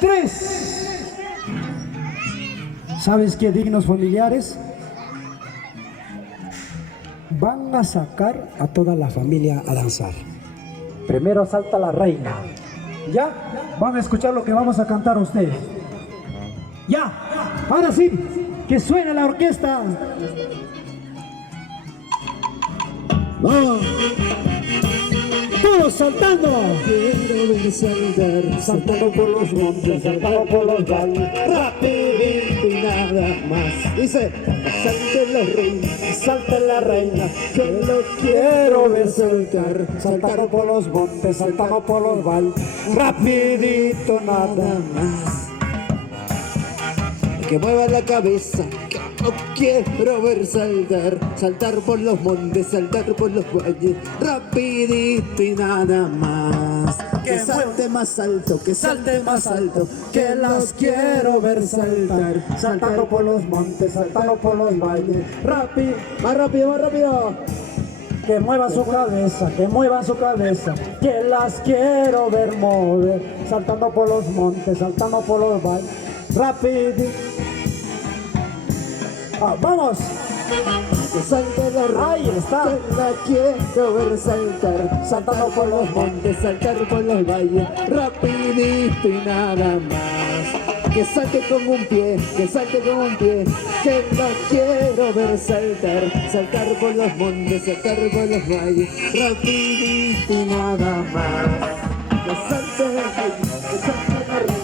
3. ¿Sabes qué, dignos familiares? Van a sacar a toda la familia a danzar. Primero salta la reina. ¿Ya? Van a escuchar lo que vamos a cantar a ustedes. ¡Ya! Ahora sí, que suene la orquesta. ¡Vamos! ¡Todos saltando! Quiero ver saltar, Saltando por los montes, saltando por los valles. rapidito y nada más. Dice, salte la reina, que lo quiero ver saltar. Saltando por los montes, saltando por los valles. Rapidito nada más. Que mueva la cabeza, que lo quiero ver saltar. Saltar por los montes, saltar por los valles. Rapidito y nada más. Que salte más alto, que salte más alto. Que los quiero ver saltar. Saltando por los montes, saltando por los valles. Rápido. Más rápido, más rápido. Que mueva su cabeza, que mueva su cabeza, que las quiero ver mover, saltando por los montes, saltando por los valles, rápido. ¡Vamos! Que salte la reina, Ahí está. que la quiero ver saltar. Saltando por los montes, saltar por los valles. Rapidito y nada más. Que salte con un pie, que salte con un pie. Que la quiero ver saltar. Saltar por los montes, saltar por los valles. Rapidito y nada más. Que salte la reina, que salte la reina.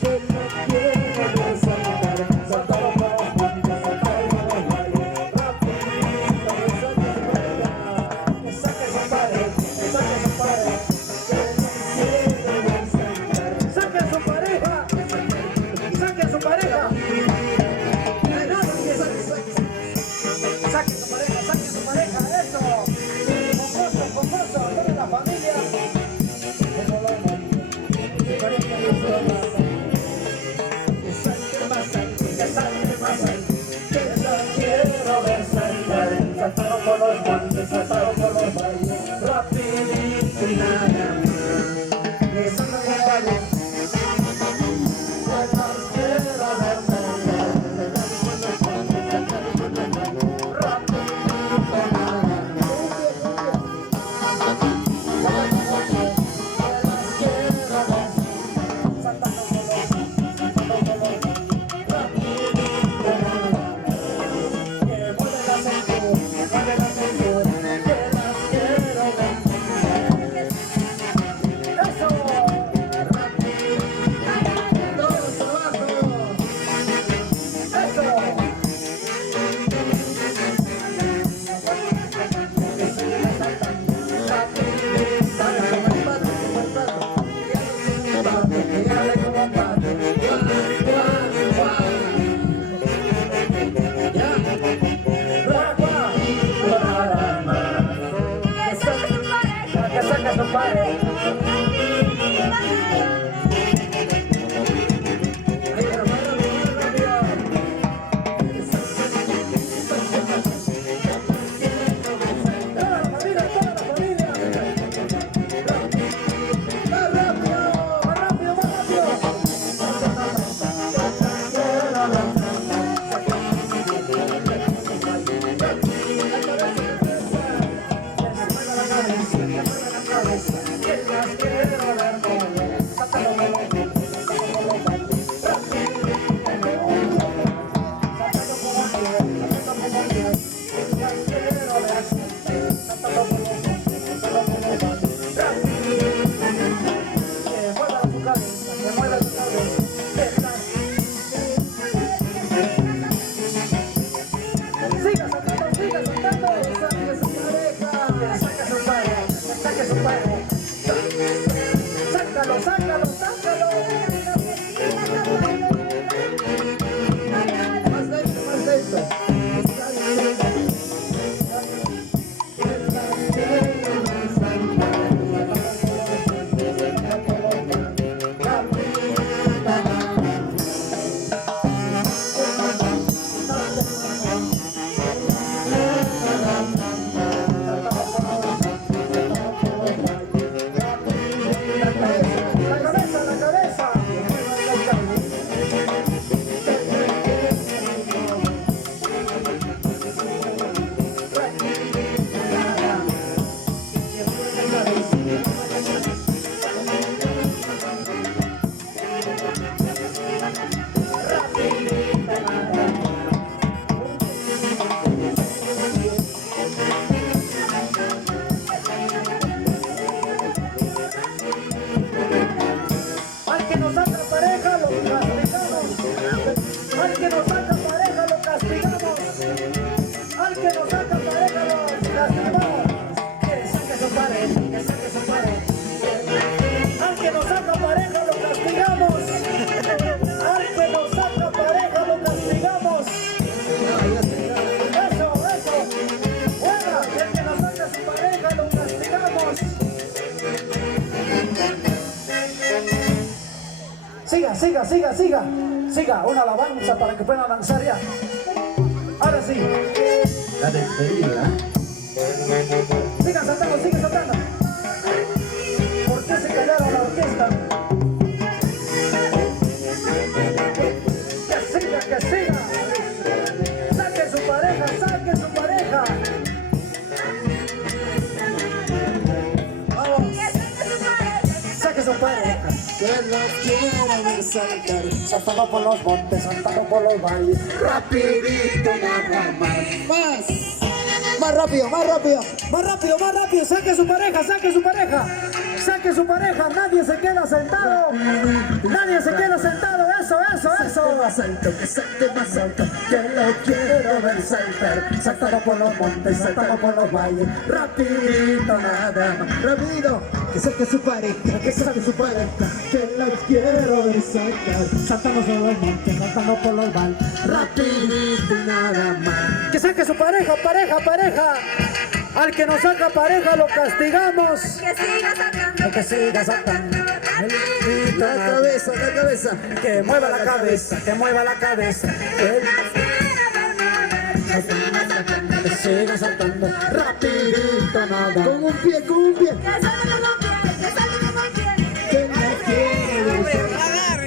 Que la quiero ver saltar. Saltar por los montes, saltar por los valles. Rapidito y nada más. Que saque su pared, que saque su pared. Que la quiero ver saltar. ¡Saque a su pareja! ¡Saque a su pareja! ¡Saque a su pareja! ¡Saque a su pareja! ¡Eso! Con gozo, toda la familia. Que salte más alto, que salte más alto. Que la quiero ver saltar. Saltaron por los montes, saltaron por los valles. Rapidito y nada más. Que salgan los valles. Que los quiero ver saltar. Saltaron por los montes, saltaron por los valles. Rapidito y nada más. Sácalo, sácalo, sácalo. Más lento, más lento. La cabeza, que nos saca pareja lo castigamos. Al que nos saca pareja lo castigamos. Al que nos saca pareja lo castigamos. Que saque su pareja, que saque su pareja. Al que nos saca pareja lo castigamos. Al que nos saca pareja lo castigamos. Eso, eso. Buena, el que nos saca su pareja lo castigamos. Siga, siga, siga, siga. Siga, una alabanza para que puedan danzar ya. Ahora sí. La despedida. Siga saltando, siga saltando. ¿Por qué se callaron la orquesta? Que siga, que siga. Saque su pareja, saque su pareja. Vamos. Saque su pareja. Que los quiero ver saltar, Saltando por los montes, saltando por los valles. rapidito nada más. Más rápido, más rápido. Más rápido, más rápido. Saque su pareja, saque su pareja. Saque su pareja. Nadie se queda sentado. Nadie se queda sentado. Eso, eso, eso. Más alto, que salte más alto, que lo quiero ver saltar, saltando por los montes, saltando por los valles, rapidito nada más, rápido, que saque su pareja, que saque su pareja, que lo quiero ver saltar, Saltando por los montes, saltando por los valles. rapidito nada más. Que saque su pareja, pareja, pareja. Al que nos saca pareja lo castigamos. Que siga sacando, Que siga saltando. La cabeza, la cabeza. Que mueva la cabeza, que mueva la cabeza. que siga sacando, Que siga saltando. Rapidito nada. Con un pie, con un pie. que salga como quiere, que salga como quiere. Que lo quiero ver saltar.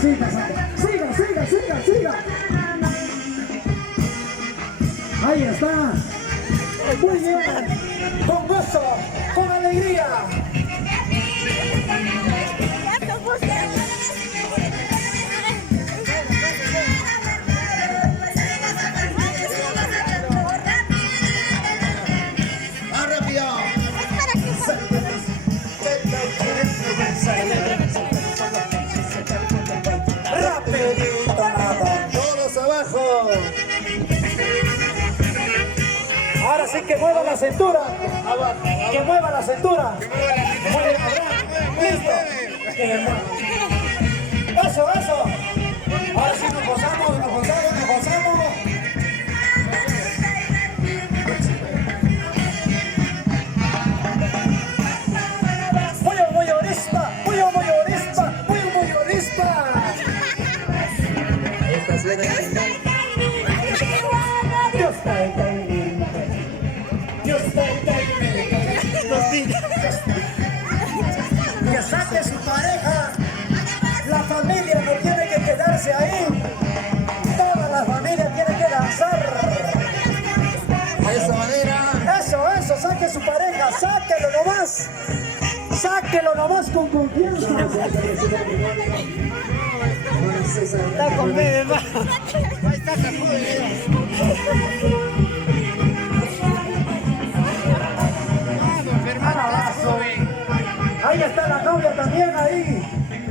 Siga, siga, siga, siga, siga. Ahí está. Muy bien. Con gozo, con alegría. Más rápido. Rapidito nada. Todos abajo. Ahora sí que mueva la cintura. Que mueva la cintura. Muy bien, Abraham. Listo. Que mueva. Eso, eso. Ahora sí nos gozamos, nos gozamos, nos gozamos. Pollo moyorispa, pollo moyorispa, pollo moyorispa. Esta suena Dios te bendiga. Dios te bendiga. Los niños. Que saque su pareja. La familia no tiene que quedarse ahí. Toda la familia tiene que danzar. de esa manera. Eso, saque su pareja, sáquelo nomás. Sáquelo nomás con confianza. Está con bebé, ahí está la novia también ahí,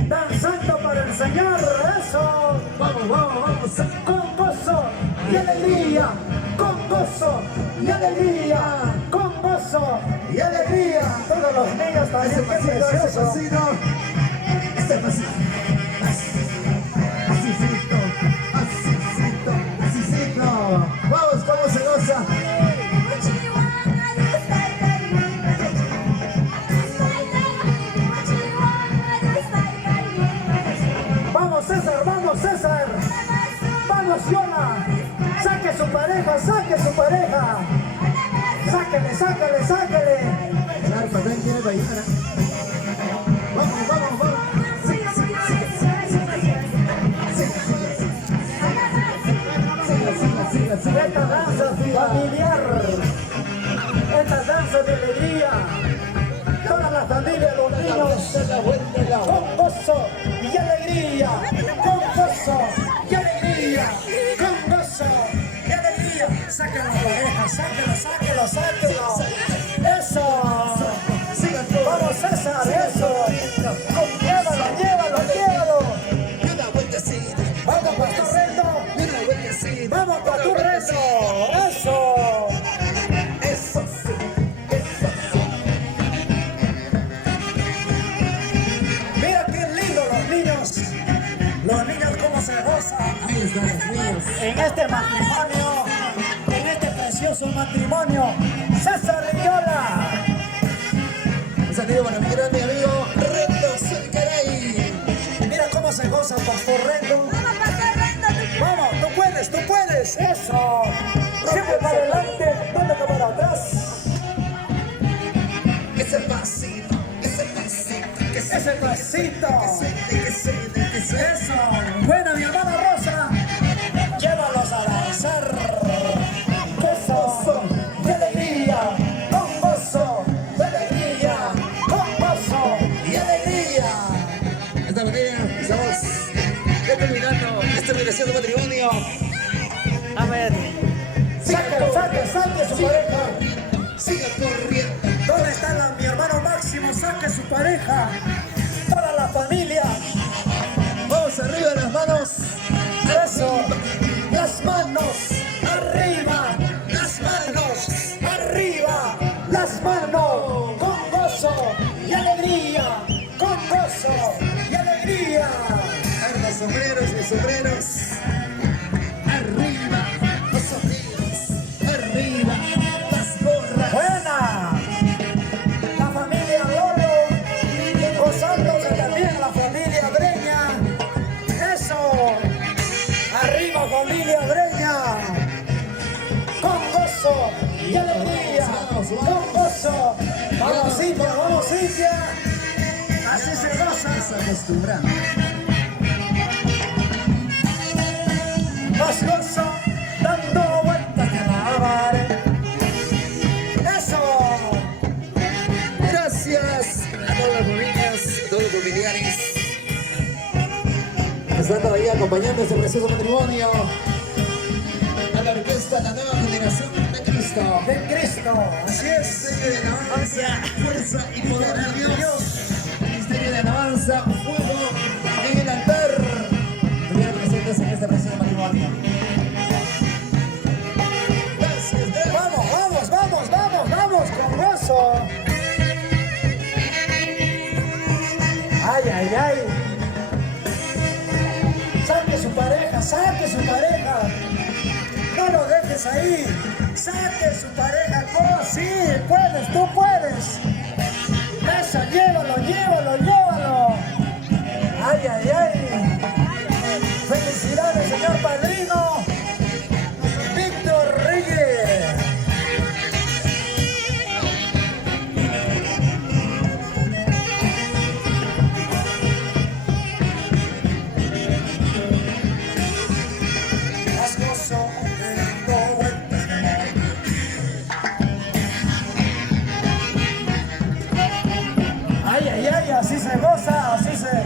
danzando para el Señor, eso. Vamos, vamos, vamos. Con gozo y alegría, con gozo y alegría, con gozo y alegría. Todos los niños también, Ese qué pasito, ese precioso. pasito. Ese pasito. Asícito, asícito, asícito. Vamos, ¿cómo se goza? Vamos César, vamos César. Vamos Yola. Saque su pareja, saque su pareja. Sáquele, sáquele, sáquele. El arpa también tiene bailar. Vamos, vamos, vamos. Sí, sí, sí, sí, sí, sí. Siga, siga. Esta danza familiar, esta danza de alegría, toda la familia, los niños, con gozo y alegría, con gozo y alegría, con gozo y alegría. Sáquelo la pareja, sáquelo, sáquelo, sáquelo. Eso. Vamos César, eso. Llévalo, niños cómo se goza Ahí están los niños. en este matrimonio, en este precioso matrimonio. César Riola. Un saludo para mi grande amigo Rendo Solcaray. Mira cómo se goza, Pastor Rendo. Vamos, pastor Rendo, tú Vamos, tú puedes, eso. Siempre para adelante, nunca para atrás. Ese pasito, ese pasito, que se Ese pasito. que se. Eso. Buena, mi hermana Rosa. Llévalos a danzar. Gozo y alegría. Con gozo y alegría. Con gozo y alegría. De esta manera estamos terminando este precioso matrimonio. Saque su pareja. Siga corriendo. ¿Dónde está mi hermano Máximo? Saque su pareja. Toda la familia. Vamos arriba las manos. Eso. Las manos arriba. Las manos arriba. Las manos con gozo y alegría. Con gozo y alegría. Los sombreros, los sombreros. Arriba, los sombreros. Arriba, las gorras. Buena. La familia Lolo. Gozándose también la familia Breña. Eso. Arriba familia Breña. Con gozo y alegría. Con gozo. Vamos Cintia. Así se goza. Se acostumbran. Más gozo, dando vueltas en la pared. Eso. Gracias a todas las familias, a todos los familiares que están todavía acompañando este precioso matrimonio. A la orquesta La Nueva Generación de Cristo. De Cristo. Así es. Ministerio de Alabanza, Fuerza y Poder de Dios. Ministerio de Alabanza, Fuego en el altar. Estuvieron presentes en este precioso matrimonio. Gracias, gracias. Vamos, con gozo. Ay. Saque su pareja. No lo dejes ahí. Saque su pareja. Oh, sí, tú puedes. Eso, llévalo. Ay. Felicidades, señor padrino. Víctor Reyes. Haz gozo, dando vueltas. Ay, así se goza, así se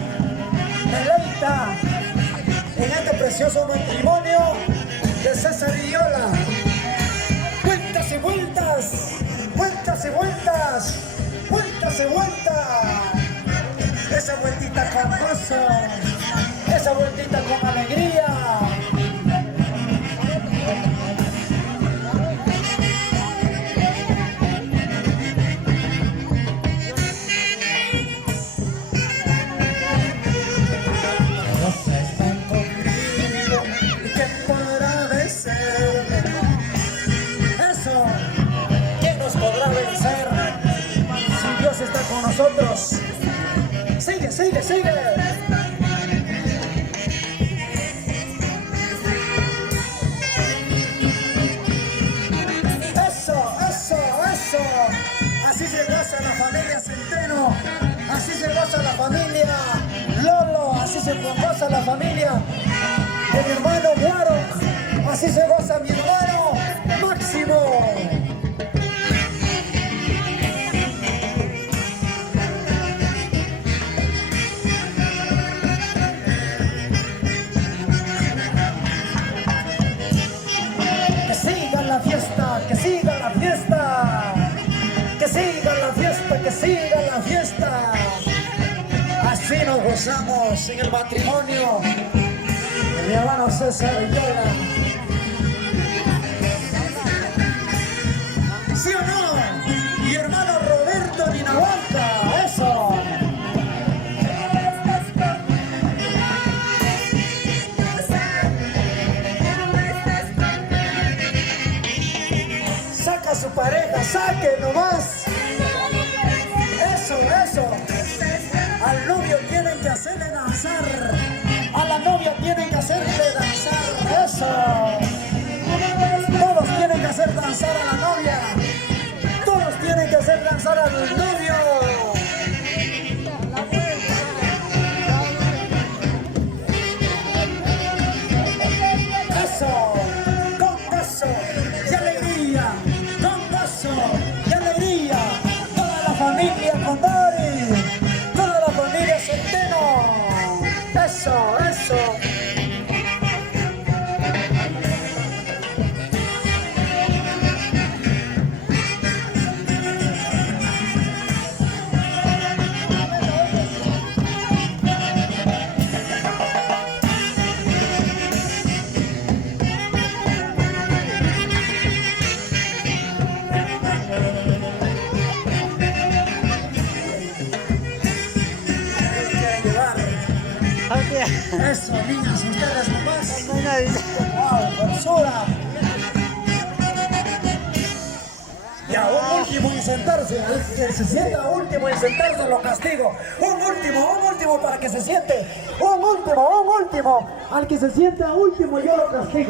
deleita en este precioso matrimonio de César y Yola. Vueltas y vueltas. Esa vueltita con gozo, esa vueltita con alegría. ¿Quién podrá vencerme? Eso, ¿quién nos podrá vencer? Si Dios está con nosotros. Sigue. Eso. Así se goza la familia Centeno. Así se goza la familia Lolo. Así se goza la familia de mi hermano Guaro. Así se goza mi hermano Máximo. Que siga la fiesta. Que siga la fiesta. Así nos gozamos en el matrimonio de mi hermano César Yola. ¿Sí o no? Mi hermano Roberto Dinahuanca. Eso. Saque nomás. Eso, eso. Al novio tienen que hacerle danzar. A la novia tienen que hacerle danzar. Eso. Todos tienen que hacer danzar a la novia. Todos tienen que hacer danzar al novio. Eso. Con gozo y alegría. Con gozo y alegría. Toda la familia Condori. Toda la familia Centeno. Eso, eso. Eso, niñas, ustedes nomás. ¡Wow, hermosura! Ya, un último en sentarse. Al que se sienta último en sentarse lo castigo. Un último para que se siente. Un último. Al que se sienta último yo lo castigo.